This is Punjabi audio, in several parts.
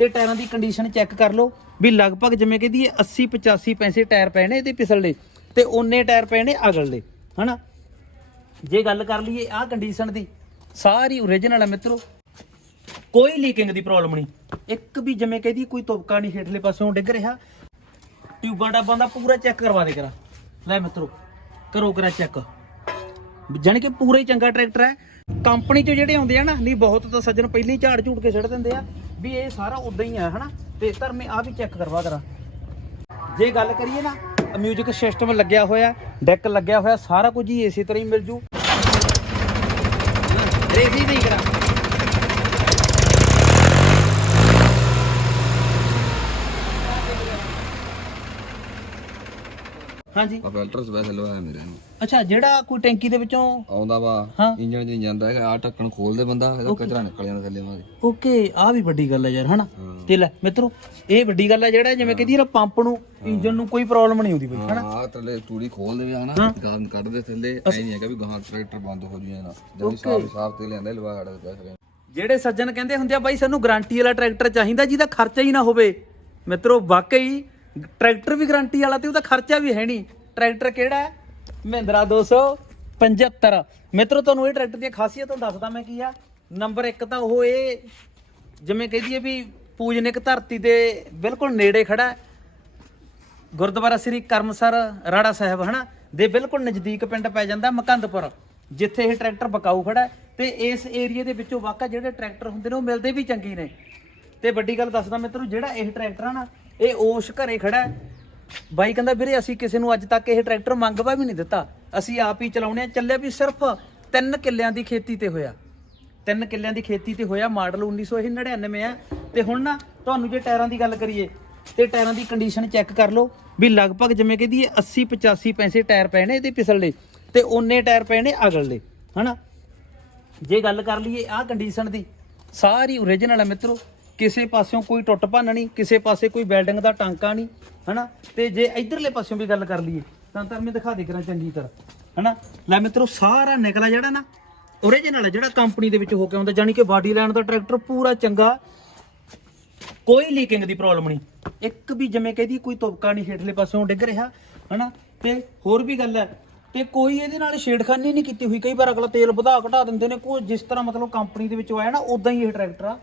ਤੇ ਟਾਇਰਾਂ ਦੀ ਕੰਡੀਸ਼ਨ ਚੈੱਕ ਕਰ ਲਓ ਵੀ ਲਗਭਗ ਜਿਵੇਂ ਕਹਿੰਦੀ ਇਹ 80 85 ਪੈਸੇ ਟਾਇਰ ਪਏ ਨੇ ਇਹਦੇ ਪਿਛਲੇ ਤੇ ਓਨੇ ਟਾਇਰ ਪਏ ਨੇ ਅਗਲੇ, ਹਨਾ? ਜੇ ਗੱਲ ਕਰ ਲਈਏ ਆਹ ਕੰਡੀਸ਼ਨ ਦੀ, ਸਾਰੀ ਓਰੀਜਨਲ ਹੈ ਮਿੱਤਰੋ। ਕੋਈ ਲੀਕਿੰਗ ਦੀ ਪ੍ਰੋਬਲਮ ਨਹੀਂ। ਇੱਕ ਵੀ ਜਿਵੇਂ ਕਹਿੰਦੀ ਕੋਈ ਤੁਪਕਾ ਨਹੀਂ ਹੇਠਲੇ ਪਾਸਿਓਂ ਡਿੱਗ ਰਿਹਾ। ਟਿਊਬਾਂ ਡੱਬਾਂ ਦਾ ਪੂਰਾ ਚੈੱਕ ਕਰਵਾ ਦੇ ਕਰਾ। ਲੈ ਮਿੱਤਰੋ, ਕਰੋ ਕਰਾ ਚੈੱਕ ਜਾਣੀ ਕਿ ਪੂਰਾ ਹੀ ਚੰਗਾ ਟਰੈਕਟਰ ਹੈ। ਕੰਪਨੀ ਚ ਜਿਹੜੇ ਆਉਂਦੇ ਆ ਨਾ, ਨਹੀਂ ਬਹੁਤ ਤਾਂ ਸੱਜਣ ਪਹਿਲਾਂ ਹੀ ਝਾੜ ਝੂੜ ਕੇ ਛੱਡ ਦਿੰਦੇ ਆ, ਵੀ ਇਹ ਸਾਰਾ ਉਦਾਂ ਹੀ ਆ, ਹਨਾ? ਤੇ ਧਰਮੇ ਆ ਵੀ ਚੈੱਕ ਕਰਵਾ ਕਰਾਂ। ਜੇ ਗੱਲ ਕਰੀਏ ਨਾ ਮਿਊਜ਼ਿਕ ਸਿਸਟਮ ਲੱਗਿਆ ਹੋਇਆ ਡੈਕ ਲੱਗਿਆ ਹੋਇਆ, ਸਾਰਾ ਕੁਝ ਹੀ ਇਸੇ ਤਰ੍ਹਾਂ ਹੀ ਮਿਲ ਜੂ। ਰੇਖ ਹੀ ਨਹੀਂ ਕਰਾ। ਹਾਂਜੀ। ਆ ਫਿਲਟਰ ਸਪੈਸ਼ਲ ਹੋਇਆ ਮੇਰੇ ਨੂੰ। ਅੱਛਾ ਜਿਹੜਾ ਕੋਈ ਟੈਂਕੀ ਦੇ ਵਿੱਚੋਂ ਆਉਂਦਾ ਵਾ ਹਾਂ। ਇੰਜਣ ਨਹੀਂ ਜਾਂਦਾ ਹੈਗਾ ਆ ਢੱਕਣ ਖੋਲਦੇ ਬੰਦਾ ਇਹਦਾ ਕਚਰਾ ਨਿਕਲ ਜਾਂਦਾ ਥੱਲੇ ਵਾਂਗੇ। ਓਕੇ ਆ ਵੀ ਵੱਡੀ ਗੱਲ ਹੈ ਯਾਰ ਹਨਾ? ਤੇ ਲੈ ਮਿੱਤਰੋ ਇਹ ਵੱਡੀ ਗੱਲ ਹੈ ਜਿਹੜਾ ਜਿਵੇਂ ਕਹਿੰਦੀ ਨਾ ਪੰਪ ਨੂੰ ਇੰਜਨ ਨੂੰ ਕੋਈ ਪ੍ਰੋਬਲਮ ਨਹੀਂ ਆਉਂਦੀ ਬਈ ਹਨਾ? ਆ ਥੱਲੇ ਤੂੜੀ ਖੋਲਦੇ ਆ ਹਨਾ ਗਾਂ ਕੱਢਦੇ ਥੱਲੇ ਐ ਨਹੀਂ ਹੈਗਾ ਵੀ ਗਾਂ ਟਰੈਕਟਰ ਬੰਦ ਹੋ ਜੂਏ ਨਾ। ਜਦ ਸਾਫ਼ ਸਾਫ਼ ਤੇ ਲੈਂਦਾ ਲਵਾ ਹੜਾ ਪੈਸੇ ਜਿਹੜੇ ਸੱਜਣ ਕਹਿੰਦੇ ਹੁੰਦੇ ਆ ਬਾਈ ਸਾਨੂੰ ਗਾਰੰਟੀ ਵਾਲਾ ਟਰੈਕਟਰ ਚਾਹੀਦਾ ਜਿਹਦਾ ਖਰਚਾ ਹੀ ਨਾ ਹੋਵੇ। ਮਿੱਤਰੋ ਵਾਕਈ ਟਰੈਕਟਰ ਵੀ ਗਾਰੰਟੀ ਵਾਲਾ ਤੇ ਉਹਦਾ ਖਰਚਾ ਵੀ ਹੈ ਨਹੀਂ। ਟਰੈਕਟਰ ਕਿਹੜਾ ਹੈ? ਮਹਿੰਦਰਾ 275 ਮਿੱਤਰੋ, ਤੁਹਾਨੂੰ ਇਹ ਟਰੈਕਟਰ ਦੀ ਖਾਸੀਅਤ ਦੱਸਦਾ ਮੈਂ ਕੀ ਆ। ਨੰਬਰ 1 ਤਾਂ ਉਹ ਇਹ ਜਿਵੇਂ ਕਹਦੀ ਹੈ ਵੀ ਪੂਜਨਿਕ ਧਰਤੀ ਦੇ ਬਿਲਕੁਲ ਨੇੜੇ ਖੜਾ ਹੈ। ਗੁਰਦੁਆਰਾ ਸ੍ਰੀ ਕਰਮਸਰ ਰਾੜਾ ਸਾਹਿਬ, ਹਨਾ? ਦੇ ਬਿਲਕੁਲ ਨਜ਼ਦੀਕ ਪਿੰਡ ਪੈ ਜਾਂਦਾ ਮਕੰਦਪੁਰ, ਜਿੱਥੇ ਇਹ ਟਰੈਕਟਰ ਬਕਾਊ ਖੜਾ ਹੈ। ਤੇ ਇਸ ਏਰੀਆ ਦੇ ਵਿੱਚੋਂ ਵਾਕਾ ਜਿਹੜੇ ਟਰੈਕਟਰ ਹੁੰਦੇ ਨੇ, ਉਹ ਮਿਲਦੇ ਵੀ ਚੰਗੇ ਨੇ। ਤੇ ਵੱਡੀ ਗੱਲ ਦੱਸਦਾ ਮਿੱਤਰੋ, ਜਿਹੜਾ ਇਹ ਟਰੈਕਟਰ ਆ ਨਾ ਇਹ ਓਸ਼ ਘਰੇ ਖੜਾ ਹੈ। ਬਾਈ ਕਹਿੰਦਾ, ਵੀਰੇ, ਅਸੀਂ ਕਿਸੇ ਨੂੰ ਅੱਜ ਤੱਕ ਇਹ ਟਰੈਕਟਰ ਮੰਗਵਾ ਵੀ ਨਹੀਂ ਦਿੱਤਾ। ਅਸੀਂ ਆਪ ਹੀ ਚਲਾਉਣੇ ਆ। ਚੱਲਿਆ ਵੀ ਸਿਰਫ ਤਿੰਨ ਕਿੱਲਿਆਂ ਦੀ ਖੇਤੀ ਤੇ ਹੋਇਆ। ਤਿੰਨ ਕਿੱਲਿਆਂ ਦੀ ਖੇਤੀ ਤੇ ਹੋਇਆ। ਮਾਡਲ 1999 ਆ। ਤੇ ਹੁਣ ਨਾ, ਤੁਹਾਨੂੰ ਜੇ ਟਾਇਰਾਂ ਦੀ ਗੱਲ ਕਰੀਏ, ਤੇ ਟਾਇਰਾਂ ਦੀ ਕੰਡੀਸ਼ਨ ਚੈੱਕ ਕਰ ਲਓ ਵੀ ਲਗਭਗ ਜਿਵੇਂ ਕਹਿੰਦੀ ਇਹ 80 85 ਪੈਸੇ ਟਾਇਰ ਪਏ ਨੇ ਇਹਦੇ ਪਿਛਲੇ ਤੇ ਓਨੇ ਟਾਇਰ ਪਏ ਨੇ ਅਗਲੇ, ਹਨਾ? ਜੇ ਗੱਲ ਕਰ ਲਈਏ ਆਹ ਕੰਡੀਸ਼ਨ ਦੀ, ਸਾਰੀ ਓਰੀਜਨਲ ਹੈ ਮਿੱਤਰੋ। ਕਿਸੇ ਪਾਸਿਓਂ ਕੋਈ ਟੁੱਟ ਭੰਨ ਨਹੀਂ, ਕਿਸੇ ਪਾਸੇ ਕੋਈ ਵੈਲਡਿੰਗ ਦਾ ਟਾਂਕਾ ਨਹੀਂ, ਹਨਾ? ਤੇ ਜੇ ਇਧਰਲੇ ਪਾਸਿਓਂ ਵੀ ਗੱਲ ਕਰ ਲਈਏ, ਤਾਂ ਤਾਂ ਮੈਂ ਦਿਖਾ ਦੇ ਕਰਾਂ ਚੰਗੀ ਤਰ੍ਹਾਂ, ਹਨਾ? ਲੈ ਮਿੱਤਰੋ, ਸਾਰਾ ਨਿਕਲਾ ਜਿਹੜਾ ਨਾ ਓਰੀਜਨਲ ਹੈ ਜਿਹੜਾ ਕੰਪਨੀ ਦੇ ਵਿੱਚ ਹੋ ਕੇ ਆਉਂਦਾ ਜਾਨੀ ਕਿ ਬਾਡੀ ਲਾਈਨ ਦਾ ਟਰੈਕਟਰ ਪੂਰਾ ਚੰਗਾ। ਕੋਈ ਲੀਕਿੰਗ ਦੀ ਪ੍ਰੋਬਲਮ ਨਹੀਂ। ਇੱਕ ਵੀ ਜਿਵੇਂ ਕਹਿੰਦੀ ਕੋਈ ਤੁਪਕਾ ਨਹੀਂ ਹੇਠਲੇ ਪਾਸਿਓਂ ਡਿੱਗ ਰਿਹਾ, ਹਨਾ? ਤੇ ਹੋਰ ਵੀ ਗੱਲ ਹੈ, ਤੇ ਕੋਈ ਇਹਦੇ ਨਾਲ ਛੇੜਖਾਨੀ ਨਹੀਂ ਕੀਤੀ ਹੋਈ। ਕਈ ਵਾਰ ਅਗਲਾ ਤੇਲ ਵਧਾ ਘਟਾ ਦਿੰਦੇ ਨੇ, ਕੋਈ ਜਿਸ ਤਰ੍ਹਾਂ ਮਤਲਬ ਕੰਪਨੀ ਦੇ ਵਿੱਚ ਆਇਆ ਨਾ ਉਦਾਂ ਹੀ ਇਹ ਟਰੈਕਟਰ ਆ।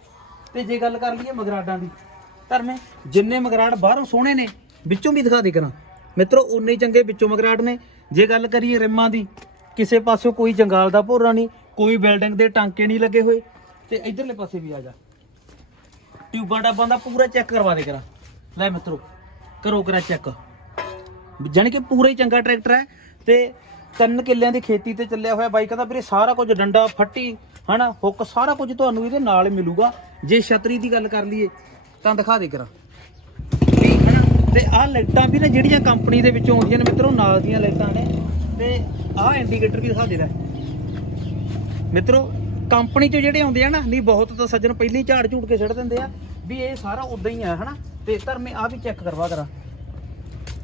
ਤੇ ਜੇ ਗੱਲ ਕਰ ਲਈਏ ਮਗਰਾਡਾਂ ਦੀ, ਧਰਮੇ, ਜਿੰਨੇ ਮਗਰਾੜ ਬਾਹਰੋਂ ਸੋਹਣੇ ਨੇ, ਵਿੱਚੋਂ ਵੀ ਦਿਖਾ ਦੇ ਕਰਾਂ। ਮਿੱਤਰੋ ਉਨੇ ਹੀ ਚੰਗੇ ਵਿੱਚੋਂ ਮਗਰਾੜ ਨੇ। ਜੇ ਗੱਲ ਕਰੀਏ ਰਿਮਾਂ ਦੀ, ਕਿਸੇ ਪਾਸਿਓਂ ਕੋਈ ਜੰਗਾਲ ਦਾ ਭੋਰਾ ਨਹੀਂ, ਕੋਈ ਬਿਲਡਿੰਗ ਦੇ ਟਾਂਕੇ ਨਹੀਂ ਲੱਗੇ ਹੋਏ। ਤੇ ਇਧਰਲੇ ਪਾਸੇ ਵੀ ਆ ਜਾ। ਟਿਊਬਾਂ ਡੱਬਾਂ ਦਾ ਪੂਰਾ ਚੈੱਕ ਕਰਵਾ ਦੇ ਕਰਾਂ। ਲੈ ਮਿੱਤਰੋ, ਕਰੋ ਕਰਾ ਚੈੱਕ। ਜਾਣੀ ਕਿ ਪੂਰਾ ਹੀ ਚੰਗਾ ਟਰੈਕਟਰ ਹੈ ਤੇ ਤਿੰਨ ਕਿੱਲਿਆਂ ਦੀ ਖੇਤੀ ਤੇ ਚੱਲਿਆ ਹੋਇਆ ਬਾਈ, ਕਹਿੰਦਾ ਵੀਰੇ ਸਾਰਾ ਕੁਝ ਡੰਡਾ, ਫੱਟੀ, ਹਨਾ, ਹੁੱਕ, ਸਾਰਾ ਕੁਝ ਤੁਹਾਨੂੰ ਇਹਦੇ ਨਾਲ ਮਿਲੂਗਾ। ਜੇ ਛਤਰੀ ਦੀ ਗੱਲ ਕਰ ਲਈਏ, ਤਾਂ ਦਿਖਾ ਦੇ ਕਰਾਂ। ਤੇ ਆਹ ਲਾਈਟਾਂ ਵੀ ਨਾ ਜਿਹੜੀਆਂ ਕੰਪਨੀ ਦੇ ਵਿੱਚੋਂ ਆਉਂਦੀਆਂ ਨੇ ਮਿੱਤਰੋ, ਨਾਲ ਦੀਆਂ ਲਾਈਟਾਂ ਨੇ। ਤੇ ਆਹ ਇੰਡੀਕੇਟਰ ਵੀ ਦਿਖਾ ਦੇ ਲੈ। ਮਿੱਤਰੋ, ਕੰਪਨੀ 'ਚੋਂ ਜਿਹੜੇ ਆਉਂਦੇ ਆ ਨਾ, ਨਹੀਂ, ਬਹੁਤ ਤਾਂ ਸੱਜਣ ਪਹਿਲਾਂ ਹੀ ਝਾੜ ਝੂੜ ਕੇ ਛੱਡ ਦਿੰਦੇ ਆ, ਵੀ ਇਹ ਸਾਰਾ ਉਦਾਂ ਹੀ ਆ, ਹਨਾ। ਤੇ ਧਰਮੇ ਆ ਵੀ ਚੈੱਕ ਕਰਵਾ ਕਰਾਂ।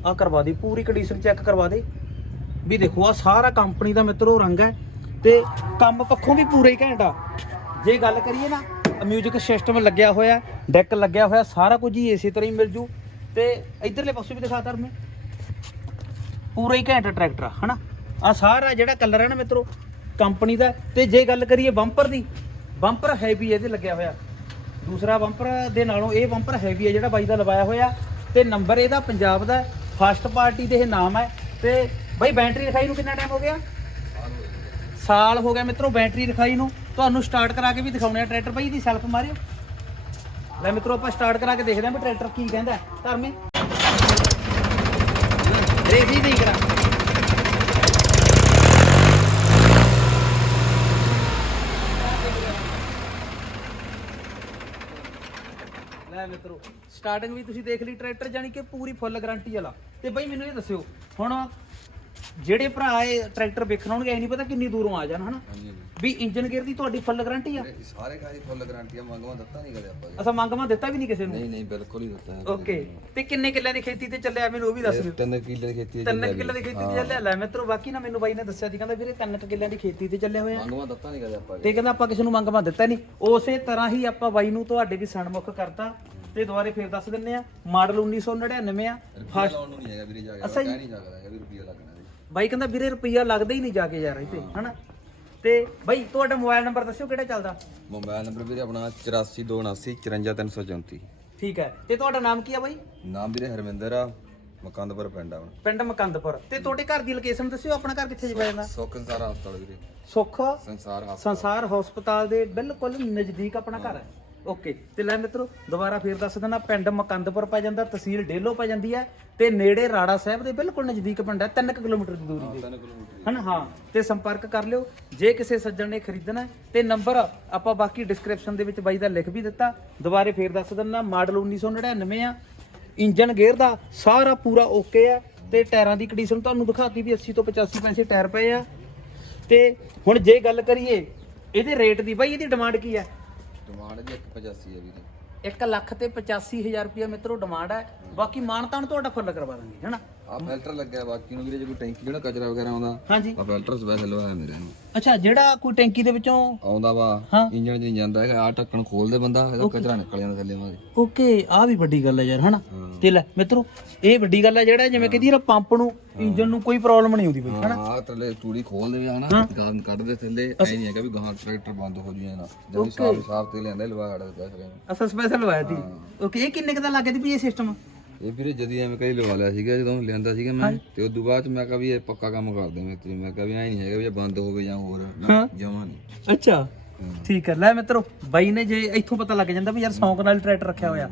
ਆ ਕਰਵਾ ਦੇ, ਪੂਰੀ ਕੰਡੀਸ਼ਨ ਚੈੱਕ ਕਰਵਾ ਦੇ। ਵੀ ਦੇਖੋ ਆ ਸਾਰਾ ਕੰਪਨੀ ਦਾ ਮਿੱਤਰੋ ਰੰਗ ਹੈ ਤੇ ਕੰਮ ਪੱਖੋਂ ਵੀ ਪੂਰਾ ਹੀ ਘੈਂਟ ਆ। ਜੇ ਗੱਲ ਕਰੀਏ ਨਾ ਮਿਊਜ਼ਿਕ ਸਿਸਟਮ ਲੱਗਿਆ ਹੋਇਆ ਡੈਕ ਲੱਗਿਆ ਹੋਇਆ, ਸਾਰਾ ਕੁਝ ਹੀ ਇਸੇ ਤਰ੍ਹਾਂ ਹੀ ਮਿਲ ਜੂ। ਤੇ ਇਧਰਲੇ ਪਾਸੇ ਵੀ ਦਿਖਾ ਤਰ ਮੈਂ ਪੂਰਾ ਹੀ ਘੈਂਟ ਟਰੈਕਟਰ ਆ, ਹਨਾ? ਆ ਸਾਰਾ ਜਿਹੜਾ ਕਲਰ ਹੈ ਨਾ ਮਿੱਤਰੋ ਕੰਪਨੀ ਦਾ। ਤੇ ਜੇ ਗੱਲ ਕਰੀਏ ਬੰਪਰ ਦੀ ਬੰਪਰ ਹੈਵੀ ਇਹਦੇ ਲੱਗਿਆ ਹੋਇਆ। ਦੂਸਰਾ ਬੰਪਰ ਦੇ ਨਾਲੋਂ ਇਹ ਬੰਪਰ ਹੈਵੀ ਹੈ ਜਿਹੜਾ ਬਾਈ ਦਾ ਲਵਾਇਆ ਹੋਇਆ। ਤੇ ਨੰਬਰ ਇਹਦਾ ਪੰਜਾਬ ਦਾ ਫਸਟ ਪਾਰਟੀ ਦੇ ਇਹ ਨਾਮ ਹੈ। ਤੇ ਬਾਈ, ਬੈਟਰੀ ਰਖਾਈ ਨੂੰ ਕਿੰਨਾ ਟਾਈਮ ਹੋ ਗਿਆ? ਸਾਲ ਹੋ ਗਿਆ ਮਿੱਤਰੋ ਬੈਟਰੀ ਰਖਾਈ ਨੂੰ। ਤੁਹਾਨੂੰ ਸਟਾਰਟ ਕਰਾ ਕੇ ਵੀ ਦਿਖਾਉਣੇ ਆ ਟਰੈਕਟਰ ਬਾਈ, ਇਹਦੀ ਸੈਲਫ ਮਾਰਿਓ। ਲੈ ਮਿੱਤਰੋ, ਆਪਾਂ ਸਟਾਰਟ ਕਰਾ ਕੇ ਦੇਖਦੇ ਆਂ ਵੀ ਟਰੈਕਟਰ ਕੀ ਕਹਿੰਦਾ ਧਰਮੇ। ਰੇਖ ਨਹੀਂ ਕਰਾ। ਲੈ ਮਿੱਤਰੋ ਸਟਾਰਟਿੰਗ ਵੀ ਤੁਸੀਂ ਦੇਖ ਲਈ ਟਰੈਕਟਰ ਜਾਨੀ ਕਿ ਪੂਰੀ ਫੁੱਲ ਗਾਰੰਟੀ ਵਾਲਾ। ਤੇ ਬਈ, ਮੈਨੂੰ ਇਹ ਦੱਸਿਓ, ਹੁਣ ਜਿਹੜੇ ਭਰਾ ਇਹ ਟਰੈਕਟਰ ਵੇਖਣ ਆਉਣਗੇ ਐ ਨਹੀਂ ਪਤਾ ਕਿੰਨੀ ਦੂਰੋਂ ਆ ਜਾਣ ਹਨਾ? ਹਾਂਜੀ ਵੀ ਇੰਜਨ ਗੇਅਰ ਦੀ ਤੁਹਾਡੀ ਫੁੱਲ ਗਾਰੰਟੀ ਆ? ਇਹ ਸਾਰੇ ਕਾਹਦੀ ਫੁੱਲ ਗਾਰੰਟੀ ਆ? ਮੰਗਵਾ ਦਿੱਤਾ ਨਹੀਂ ਕਦੇ ਆਪਾਂ ਜੀ। ਅਸਾਂ ਮੰਗਵਾ ਦਿੱਤਾ ਵੀ ਨਹੀਂ ਕਿਸੇ ਨੂੰ? ਨਹੀਂ ਨਹੀਂ ਬਿਲਕੁਲ ਹੀ ਦਿੱਤਾ ਹੈ ਓਕੇ ਤੇ ਕਿੰਨੇ ਕਿੱਲਿਆਂ ਦੀ ਖੇਤੀ ਤੇ ਚੱਲਿਆ? ਮੈਨੂੰ ਉਹ ਵੀ ਦੱਸ ਦਿਓ। ਤਿੰਨ ਕਿੱਲੇ ਦੀ ਖੇਤੀ ਹੈ ਤਿੰਨ ਕੁ ਕਿੱਲਿਆਂ ਦੀ ਖੇਤੀ ਤੇ ਚੱਲਿਆ? ਲੈ ਮਿੱਤਰੋ ਬਾਕੀ ਨਾ ਮੈਨੂੰ ਬਾਈ ਨੇ ਦੱਸਿਆ ਸੀ ਕਹਿੰਦਾ ਵੀਰੇ ਤਿੰਨ ਕੁ ਕਿੱਲਿਆਂ ਦੀ ਖੇਤੀ ਤੇ ਚੱਲਿਆ ਹੋਇਆ। ਮੰਗਵਾ ਦਿੱਤਾ ਨਹੀਂ ਕਦੇ ਆਪਾਂ ਜੀ। ਤੇ ਕਹਿੰਦਾ ਆਪਾਂ ਕਿਸੇ ਨੂੰ ਮੰਗਵਾ ਦਿੱਤਾ ਨਹੀਂ ਉਸੇ ਤਰ੍ਹਾਂ ਹੀ ਆਪਾਂ ਬਾਈ ਨੂੰ ਤੁਹਾਡੇ ਵੀ ਸਨਮੁਖ ਕਰਤਾ। ਤੇ ਦੁਬਾਰੇ ਫੇਰ ਦੱਸ ਦਿੰਨੇ ਆ ਮਾਡਲ 1999 ਆ ਰੁਪਈਆ ਲਾਉਣ ਨੂੰ ਨਹੀਂ ਹੈਗਾ ਵੀਰੇ ਜਾ ਕੇ ਕਹਿ ਨਹੀਂ ਸਕਦਾ ਹੈਗਾ ਵੀ ਰੁਪਈਆ ਲੱਗਣਾ। ਬਾਈ ਕਹਿੰਦਾ ਵੀਰੇ ਰੁਪਈਆ ਲੱਗਦਾ ਹੀ ਨਹੀਂ ਜਾ ਕੇ ਯਾਰ ਇੱਥੇ ਹਨਾ? ਤੇ ਬਾਈ ਤੁਹਾਡਾ ਮੋਬਾਈਲ ਨੰਬਰ ਦੱਸਿਓ ਕਿਹੜਾ ਚੱਲਦਾ? ਮੋਬਾਈਲ ਨੰਬਰ ਵੀਰੇ ਆਪਣਾ 8429 54334 ਠੀਕ ਹੈ। ਤੇ ਤੁਹਾਡਾ ਨਾਮ ਕੀ ਆ ਬਾਈ? ਨਾਮ ਵੀਰੇ ਹਰਮਿੰਦਰ ਆ ਮਕੰਦਪੁਰ ਪਿੰਡ ਆ ਪਿੰਡ ਮਕੰਦਪੁਰ। ਤੇ ਤੁਹਾਡੇ ਘਰ ਦੀ ਲੋਕੇਸ਼ਨ ਦੱਸਿਓ ਆਪਣਾ ਘਰ ਕਿੱਥੇ ਜਿਹਾ ਜਾਂਦਾ ਸੁੱਖ ਸੰਸਾਰ ਹਸਪਤਾਲ ਵੀਰੇ। ਸੁੱਖ ਸੰਸਾਰ ਹਸਪਤਾਲ। ਸੰਸਾਰ ਹਸਪਤਾਲ ਦੇ ਬਿਲਕੁਲ ਨਜ਼ਦੀਕ ਆਪਣਾ ਘਰ ਹੈ। ਓਕੇ ਤੇ ਲੈ ਮਿੱਤਰੋ ਦੁਬਾਰਾ ਫੇਰ ਦੱਸ ਦਿੰਦਾ ਪਿੰਡ ਮਕੰਦਪੁਰ ਪੈ ਜਾਂਦਾ ਤਹਿਸੀਲ ਡੇਲੋ ਪੈ ਜਾਂਦੀ ਹੈ ਤੇ ਨੇੜੇ ਰਾੜਾ ਸਾਹਿਬ ਦੇ ਬਿਲਕੁਲ ਨਜ਼ਦੀਕ ਪਿੰਡ ਹੈ 3 ਕਿਲੋਮੀਟਰ ਦੀ ਦੂਰੀ ਤੇ ਹਨਾ? ਹਾਂ ਤੇ ਸੰਪਰਕ ਕਰ ਲਿਓ ਜੇ ਕਿਸੇ ਸੱਜਣ ਨੇ ਖਰੀਦਣਾ ਹੈ, ਤੇ ਨੰਬਰ ਆਪਾਂ ਬਾਕੀ ਡਿਸਕ੍ਰਿਪਸ਼ਨ ਦੇ ਵਿੱਚ ਬਾਈ ਦਾ ਲਿਖ ਵੀ ਦਿੱਤਾ। ਦੁਬਾਰੇ ਫੇਰ ਦੱਸ ਦਿੰਦਾ ਮਾਡਲ 1999 ਆ ਇੰਜਨ ਗੇਅਰ ਦਾ ਸਾਰਾ ਪੂਰਾ ਓਕੇ ਆ ਤੇ ਟਾਇਰਾਂ ਦੀ ਕੰਡੀਸ਼ਨ ਤੁਹਾਨੂੰ ਦਿਖਾਤੀ ਵੀ 80 ਤੋਂ 85 ਪੈਸੇ ਟਾਇਰ ਪਏ ਆ। ਤੇ ਹੁਣ ਜੇ ਗੱਲ ਕਰੀਏ ਇਹਦੇ ਰੇਟ ਦੀ ਬਾਈ ਇਹਦੀ ਡਿਮਾਂਡ ਕੀ ਹੈ? ਡਿਮਾਂਡ ਜੀ 185 ਹੈ ਵੀਰੇ। 1 ਲੱਖ ਤੇ 85000 ਰੁਪਇਆ ਮਿੱਤਰੋ ਡਿਮਾਂਡ ਹੈ। ਬਾਕੀ ਮਾਨਤਾਨ ਤੁਹਾਡਾ ਫੁੱਲ ਕਰਵਾ ਦਾਂਗੇ ਹੈਨਾ ਆ ਫਿਲਟਰ ਲੱਗਿਆ ਬਾਕੀ ਨੂੰ ਵੀਰੇ ਜੇ ਕੋਈ ਟੈਂਕੀ ਜਿਹੜਾ ਕਚਰਾ ਵਗੈਰਾ ਆਉਂਦਾ ਹਾਂਜੀ। ਆ ਫਿਲਟਰ ਸਪੈਸ਼ਲ ਲਵਾਇਆ ਮੇਰੇ ਨੂੰ। ਅੱਛਾ ਜਿਹੜਾ ਕੋਈ ਟੈਂਕੀ ਦੇ ਵਿੱਚੋਂ ਆਉਂਦਾ ਵਾ ਹਾਂ। ਇੰਜਣ ਚ ਨਹੀਂ ਜਾਂਦਾ ਹੈਗਾ ਆ ਢੱਕਣ ਖੋਲਦੇ ਬੰਦਾ ਇਹਦਾ ਕਚਰਾ ਨਿਕਲ ਜਾਂਦਾ ਥੱਲੇ ਉਹਦੇ। ਓਕੇ ਆ ਵੀ ਵੱਡੀ ਗੱਲ ਹੈ ਯਾਰ ਹਨਾ? ਤੇ ਲੈ ਮਿੱਤਰੋ ਇਹ ਵੱਡੀ ਗੱਲ ਹੈ ਜਿਹੜਾ ਜਿਵੇਂ ਕਹਿੰਦੀ ਨਾ ਪੰਪ ਨੂੰ ਇੰਜਨ ਨੂੰ ਕੋਈ ਪ੍ਰੋਬਲਮ ਨਹੀਂ ਆਉਂਦੀ ਬਈ ਹਨਾ? ਆ ਥੱਲੇ ਤੂੜੀ ਖੋਲ ਦੇਵੇ ਹਨਾ ਗਾਂ ਕੱਢਦੇ ਥੱਲੇ ਐ ਨਹੀਂ ਹੈਗਾ ਵੀ ਗਾਂ ਟਰੈਕਟਰ ਬੰਦ ਹੋ ਜੂਏ ਨਾ। ਜਦੋਂ ਸਾਫ਼ ਸਾਫ਼ ਤੇ ਲੈਂਦਾ ਲਵਾ ਹੜਾ ਦੱਸ ਰਿਹਾ ਅਸਾਂ ਸਪੈਸ਼ਲ ਲਵਾਇਆ ਸੀ। ਓਕੇ ਇਹ ਕਿੰਨੇ ਕੁ ਦਾ ਲੱਗਿਆ ਦੀ ਵੀ ਇਹ ਸਿਸਟਮ ਇਹ ਵੀਰੇ ਜਦੀ ਐਵੇਂ ਕਈ ਲਵਾ ਲਿਆ ਸੀਗਾ ਜਦੋਂ ਲਿਆਂਦਾ ਸੀਗਾ ਮੈਂ ਤੇ ਉਸ ਤੋਂ ਬਾਅਦ ਚ ਮੈਂ ਕਿਹਾ ਵੀ ਇਹ ਪੱਕਾ ਕੰਮ ਕਰਦੇ ਮੈਂ ਤੇ ਮੈਂ ਕਿਹਾ ਵੀ ਐ ਨਹੀਂ ਹੈਗਾ ਵੀ ਇਹ ਬੰਦ ਹੋਵੇ ਜਾਂ ਹੋਰ ਜਮਾ ਨਹੀਂ। ਅੱਛਾ। ਠੀਕ ਹੈ ਲੈ ਮਿੱਤਰੋ ਬਾਈ ਨੇ ਜੇ ਇੱਥੋਂ ਪਤਾ ਲੱਗ ਜਾਂਦਾ ਵੀ ਯਾਰ ਸੌਂਕ ਨਾਲ ਟਰੈਕਟਰ ਰੱਖਿਆ ਹੋਇਆ।